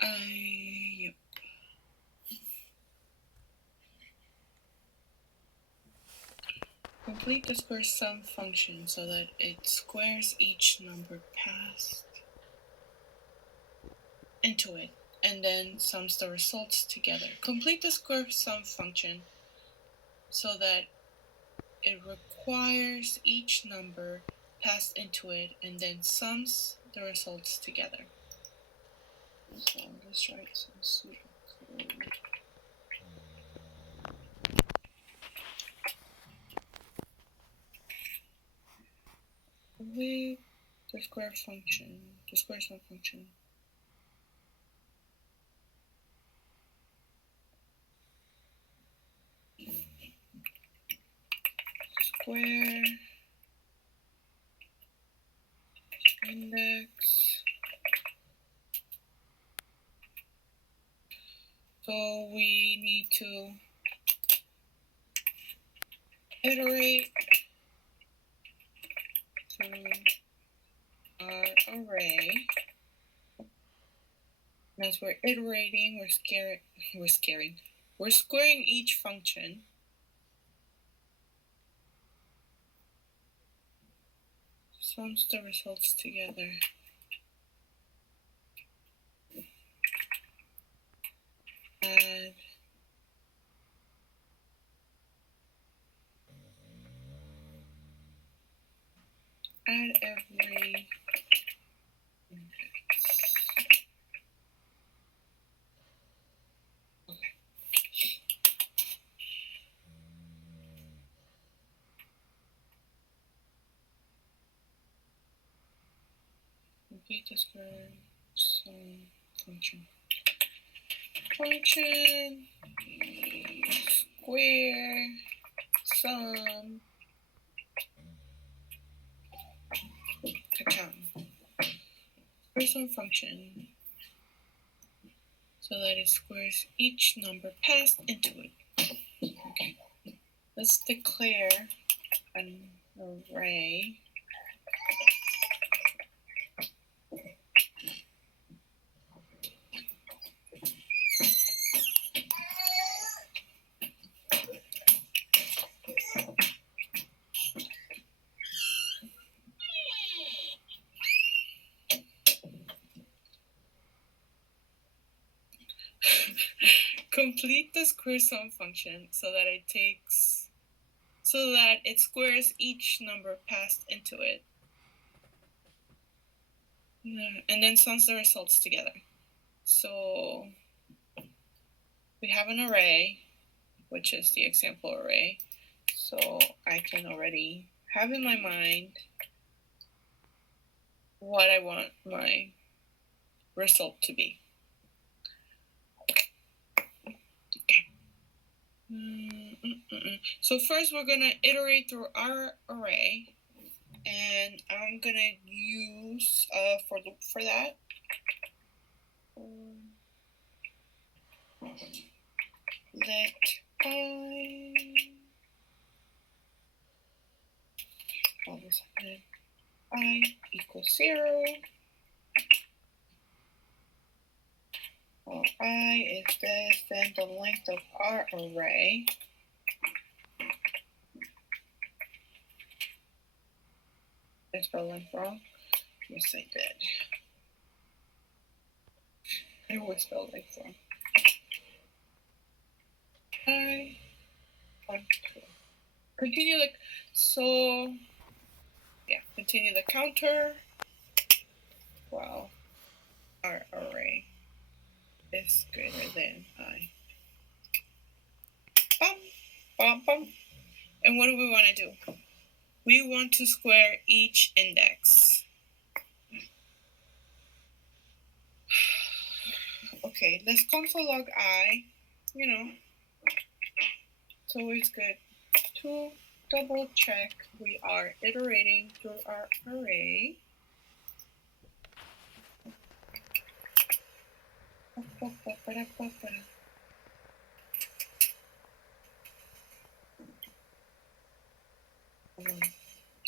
Yep. Complete the square sum function so that it squares each number passed into it and then sums the results together. Complete the square sum function so that it requires each number passed into it and then sums the results together. So let's write some pseudocode. With the square function, the square sum function. Square index. So we need to iterate through our array. And as we're iterating, we're squaring each function. Sums the results together. Add every index. Okay. Complete the square sum function. Function square sum square sum function so that it squares each number passed into it. Okay. Let's declare an array. Complete the square sum function so that it squares each number passed into it. And then sums the results together. So we have an array, which is the example array. So I can already have in my mind what I want my result to be. So first we're going to iterate through our array, and I'm going to use for that let I equals 0. Well, I is this, then the length of our array. Did I spell length wrong? Yes, I did. I always spell length wrong. I want to continue continue the counter. Well, our array is greater than I. Bum, bum. And what do we want to do? We want to square each index. Okay, let's console log I, so it's good to double check we are iterating through our array.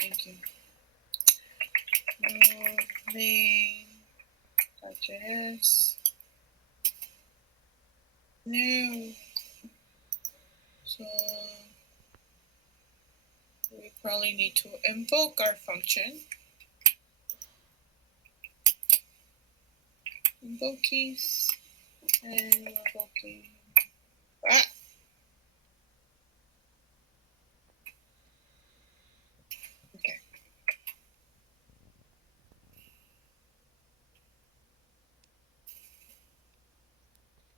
Thank you. Main.js. No. So we probably need to invoke our function. Invoke keys and invoking. Ah! Okay.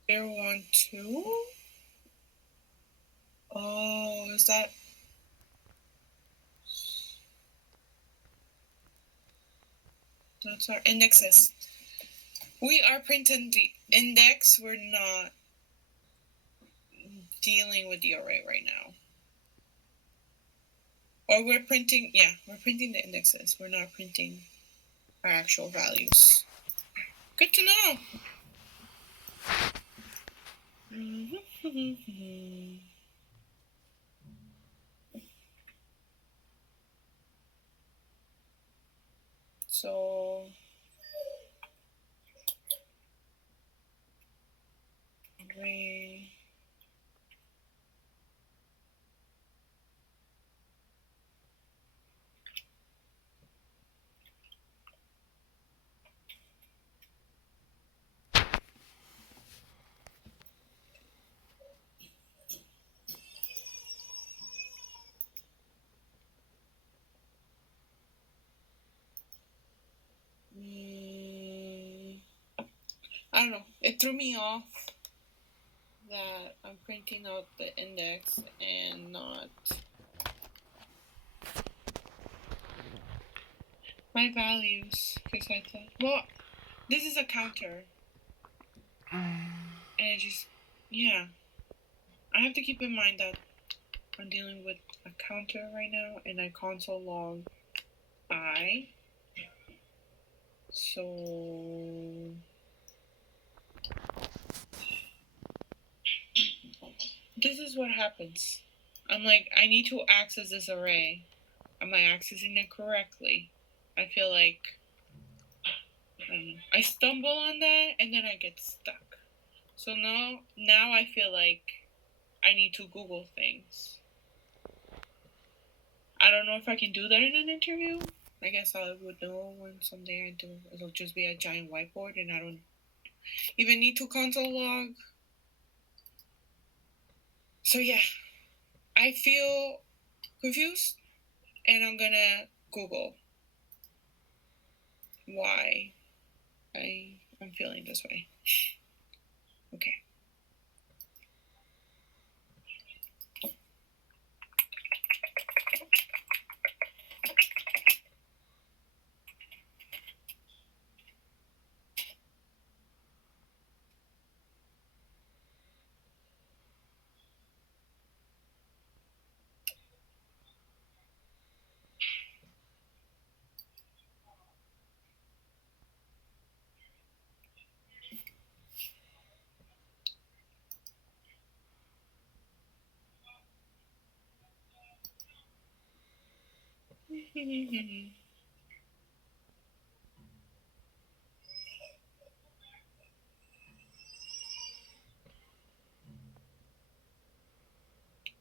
0, 1, 2. Oh, is that? That's our indexes. We are printing the index. We're not dealing with the array right now. Or we're printing, yeah, we're printing the indexes. We're not printing our actual values. Good to know. So array. I don't know. It threw me off that I'm printing out the index and not my values, because I thought, well, this is a counter. And it just, yeah. I have to keep in mind that I'm dealing with a counter right now, and I console log I. So this is what happens. I'm like, I need to access this array. Am I accessing it correctly? I feel like I don't know. I stumble on that and then I get stuck. So now I feel like I need to Google things. I don't know if I can do that in an interview. I guess I would know when someday I do. It'll just be a giant whiteboard and I don't even need to console log. So yeah, I feel confused and I'm gonna Google why I'm feeling this way. Okay.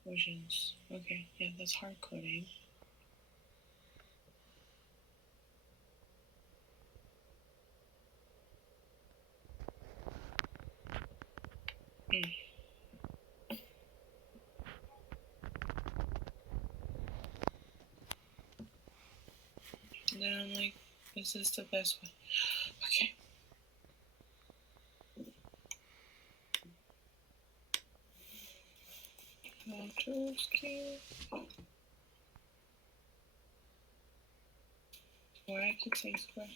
Versions. Okay, yeah, that's hard coding. And then I'm like, this is the best way. Okay. Why I keep saying square?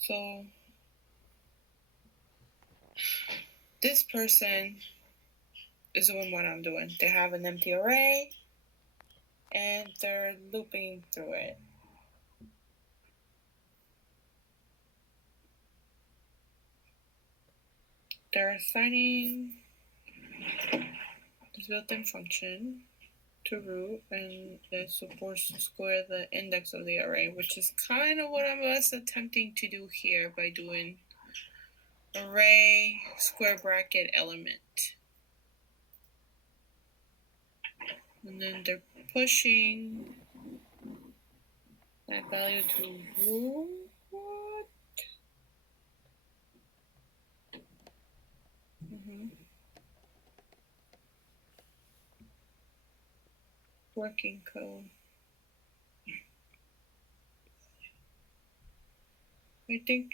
So this person is doing what I'm doing. They have an empty array and they're looping through it. They're assigning this built-in function to root, and it's supposed to square the index of the array, which is kind of what I was attempting to do here by doing array square bracket element. And then they're pushing that value to root. Working code. I think,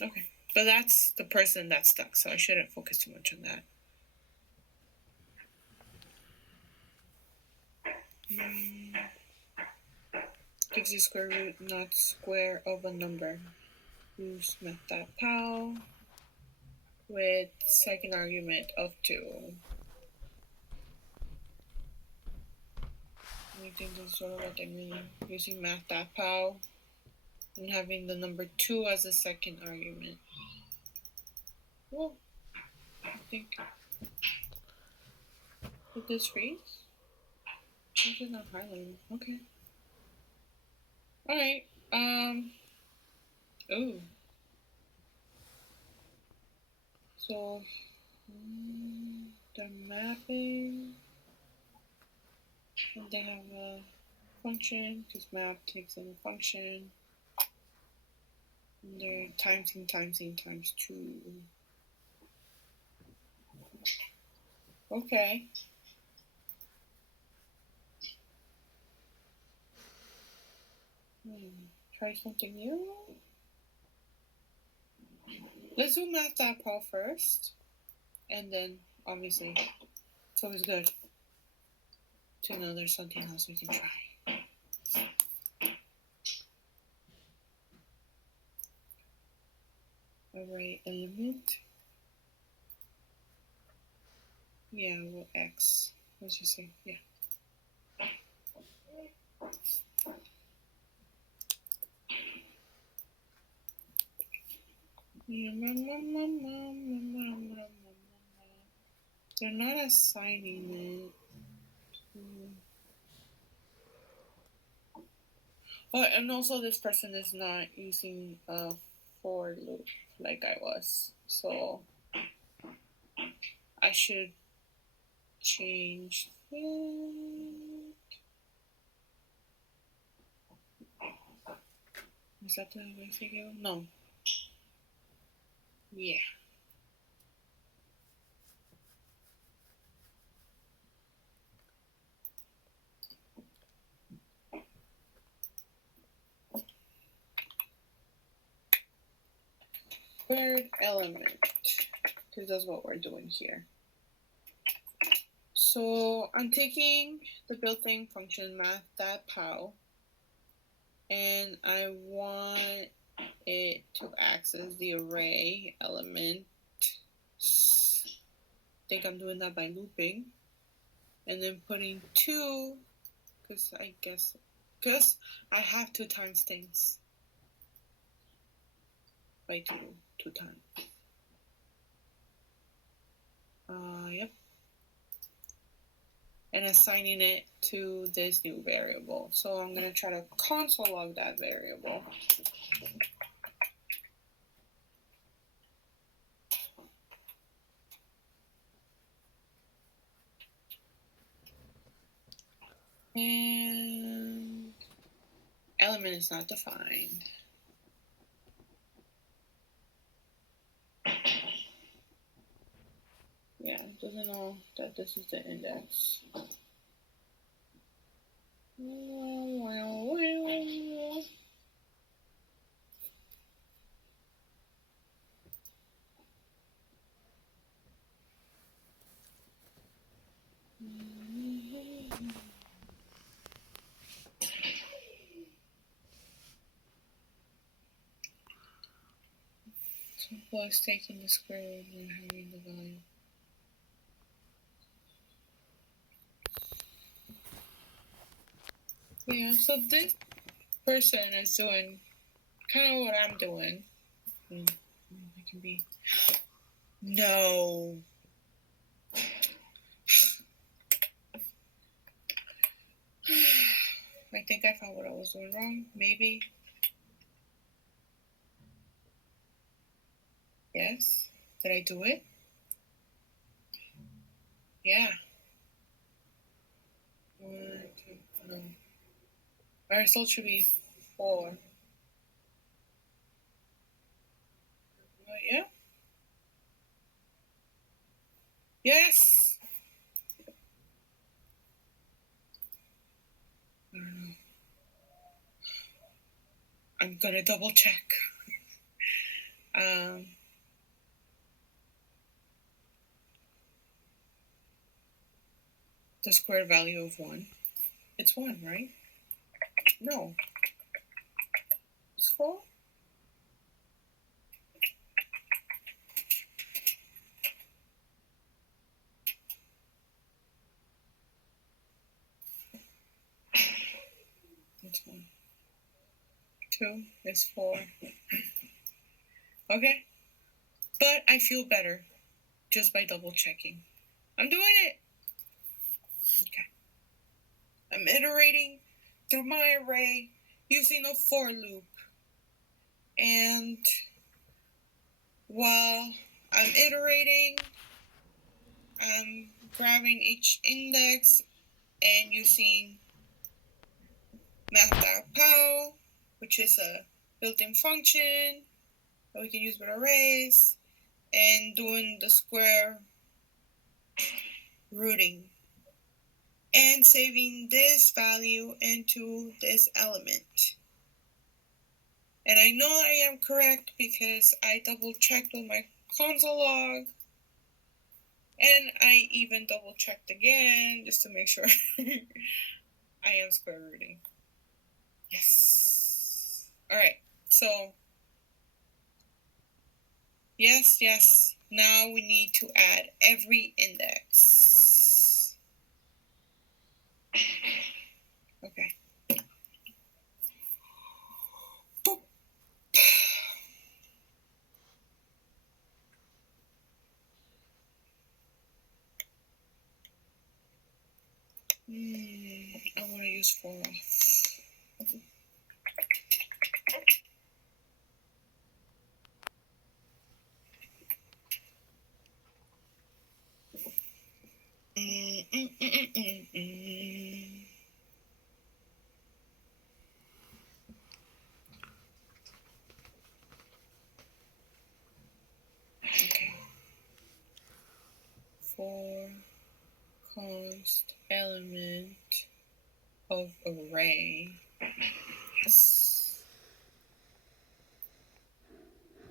okay, but that's the person that's stuck, so I shouldn't focus too much on that. Gives you square root, not square of a number. Use math.pow with second argument of 2. I think this is sort of what I mean. Using math.pow and having the number 2 as a second argument. Well, I think. Did this freeze? Why is it not highlighted? Okay. Alright. Oh. So they're mapping, and they have a function, because map takes in a function, and they're timesing times 2. Okay. Try something new. Let's do math.pow first, and then obviously it's always good to know there's something else we can try. Array element. Yeah, well, X. Let's just say, yeah. They're not assigning it. Oh, and also this person is not using a for loop like I was. So I should change it. Is that the way to go? No. Yeah. Third element, because that's what we're doing here. So I'm taking the built-in function math.pow, and I want it to access the array element. I think I'm doing that by looping, and then putting 2, because I have 2 times things by 2 times. Yep. And assigning it to this new variable. So I'm going to try to console log that variable. And element is not defined. Yeah, it doesn't know that this is the index. Simple as taking the square root and having the value. Yeah, so this person is doing kind of what I'm doing. It can be. No. I think I found what I was doing wrong. Maybe. Yes. Did I do it? Yeah. 1, 2, no. My result should be 4. Yeah. Yes. I don't know. I'm gonna double check. The square value of 1. It's 1, right? No. It's 4? It's 1. 2 is 4. Okay. But I feel better just by double checking. I'm doing it. Okay. I'm iterating through my array using a for loop. And while I'm iterating, I'm grabbing each index and using math.pow, which is a built-in function that we can use with arrays, and doing the square rooting and saving this value into this element. And I know I am correct because I double checked with my console log, and I even double checked again just to make sure I am square rooting. Yes. All right. So yes. Now we need to add every index. Okay. Boop. I want to use for off. Okay. For const element of array. Yes.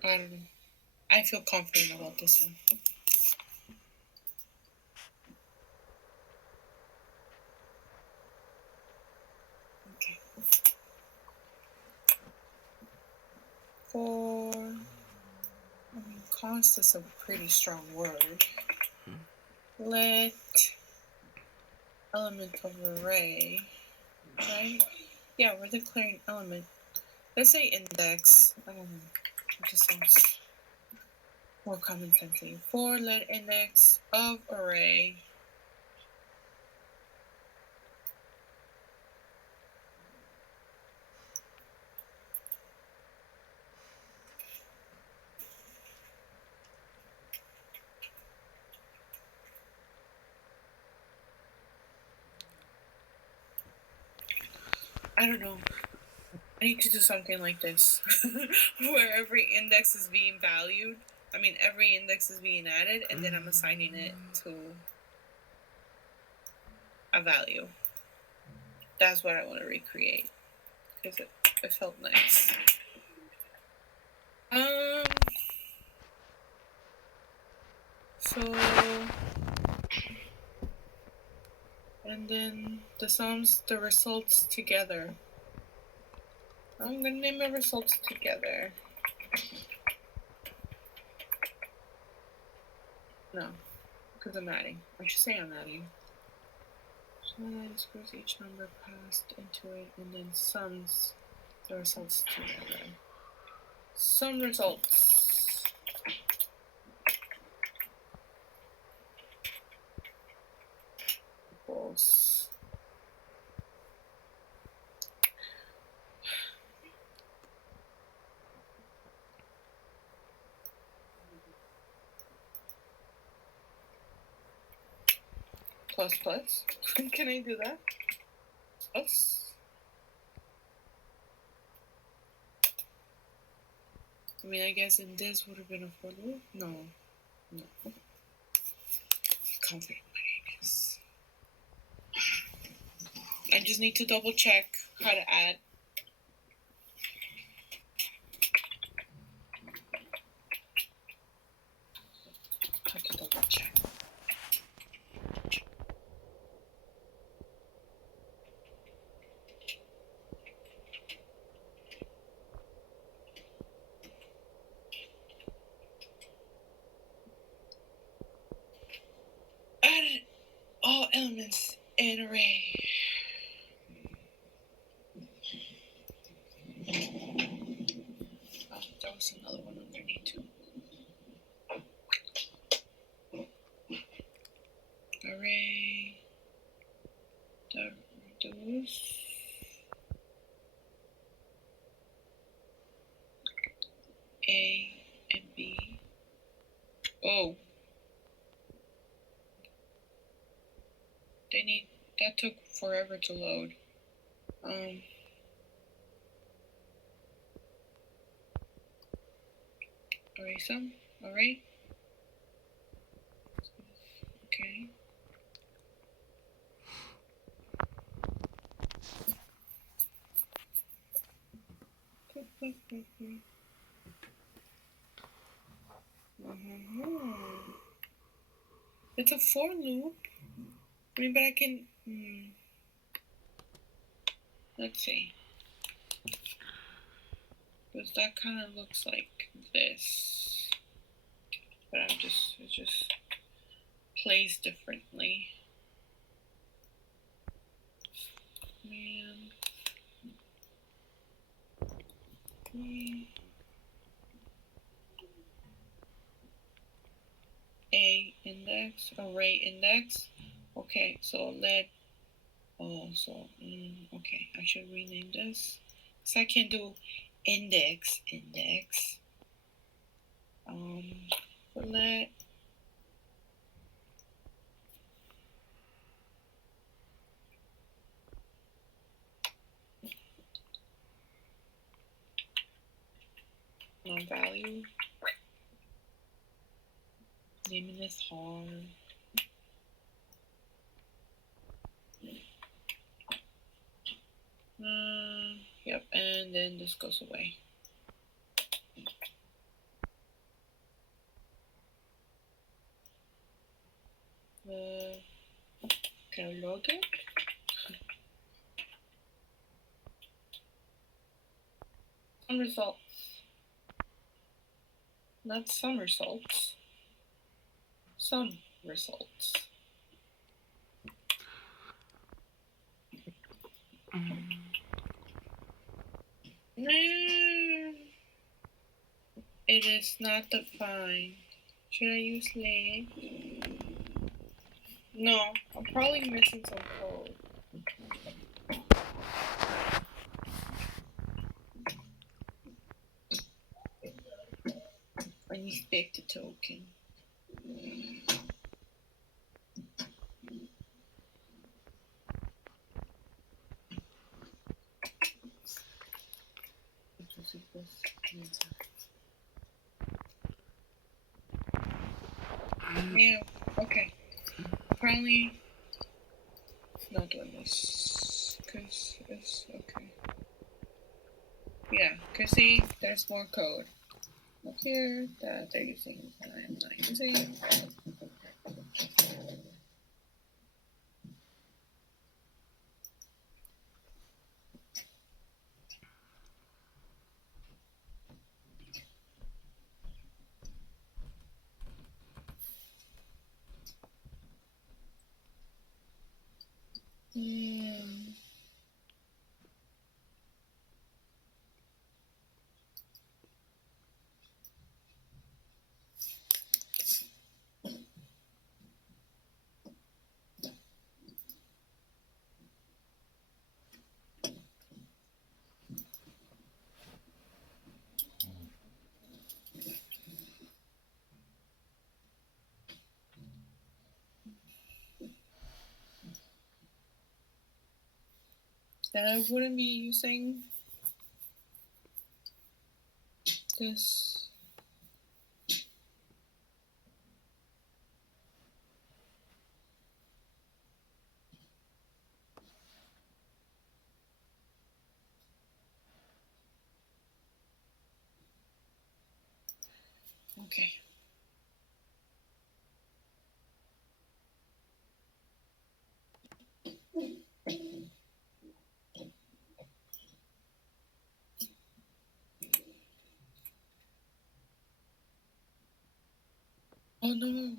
I don't know. I feel confident about this one. Okay. For const is a pretty strong word. Let element of array, right? Yeah, we're declaring element. Let's say index. I don't know. It just sounds more common sensey. For let index of array. I don't know. I need to do something like this, where every index is being valued. I mean, every index is being added, and then I'm assigning it to a value. That's what I want to recreate, because it felt nice. So, and then the sums, the results together. I'm gonna name my results together. No, because I'm adding. I should say I'm adding. So then screws each number passed into it and then sums the results together. Sum results. Equals. Plus plus. Can I do that? Plus. I mean, I guess in this would have been a for loop. No. Confident, I guess. I just need to double check how to add. Have to double check. Add all elements in array. Oh, there was another one underneath too. Array. Reduce. A and B. Oh. That took forever to load. Array sum? Array? Okay. It's a for loop. I mean, but I can. Let's see. Because that kind of looks like this. But it just plays differently. Man. A index, array index. Okay, so okay, I should rename this. So I can do index. For let non-value. Naming this hard. Yep, and then this goes away. Can I load it? Some results. Not some results. Some results. It is not defined. Should I use lay? No, I'm probably missing some code. Inspect the token. Yeah, okay. Probably not doing this because it's okay. Yeah, because see, there's more code up here that they're using and I'm not using. Then I wouldn't be using this. Okay. Oh no.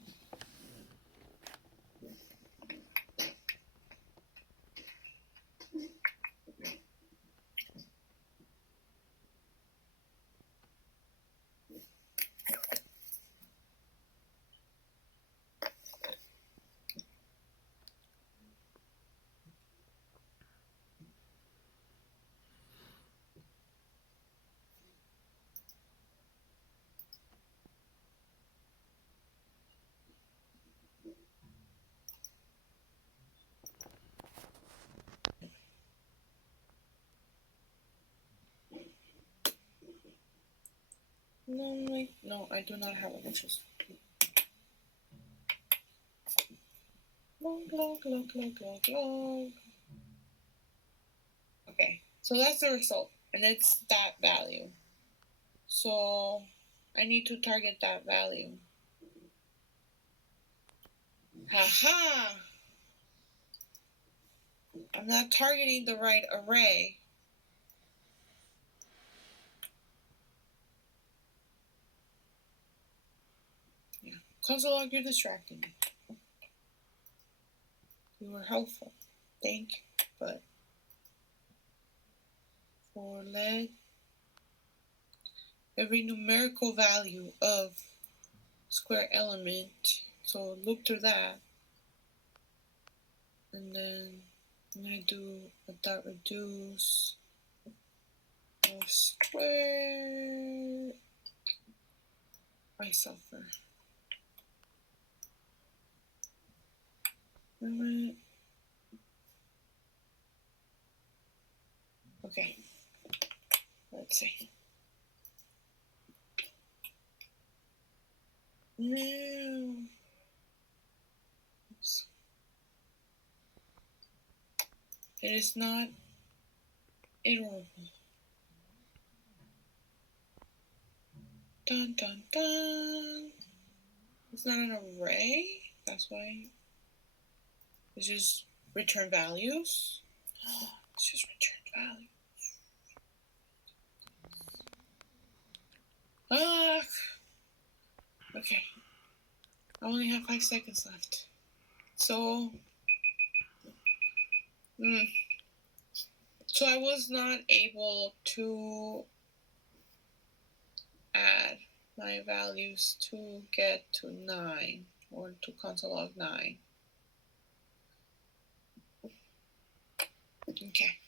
No, I do not have a mattress. Okay, so that's the result, and it's that value. So I need to target that value. Haha! I'm not targeting the right array. Yeah. Console log, you're distracting me. You were helpful. Thank you. But for let every numerical value of square element, so look through that. And then I'm going to do a dot reduce of square isulfur. Okay, let's see. No. Oops. It is not iterable. Dun dun dun. It's not an array. That's why. It's just return values. It's just return values. Okay. I only have 5 seconds left. So I was not able to add my values to get to 9 or to console log 9. Okay.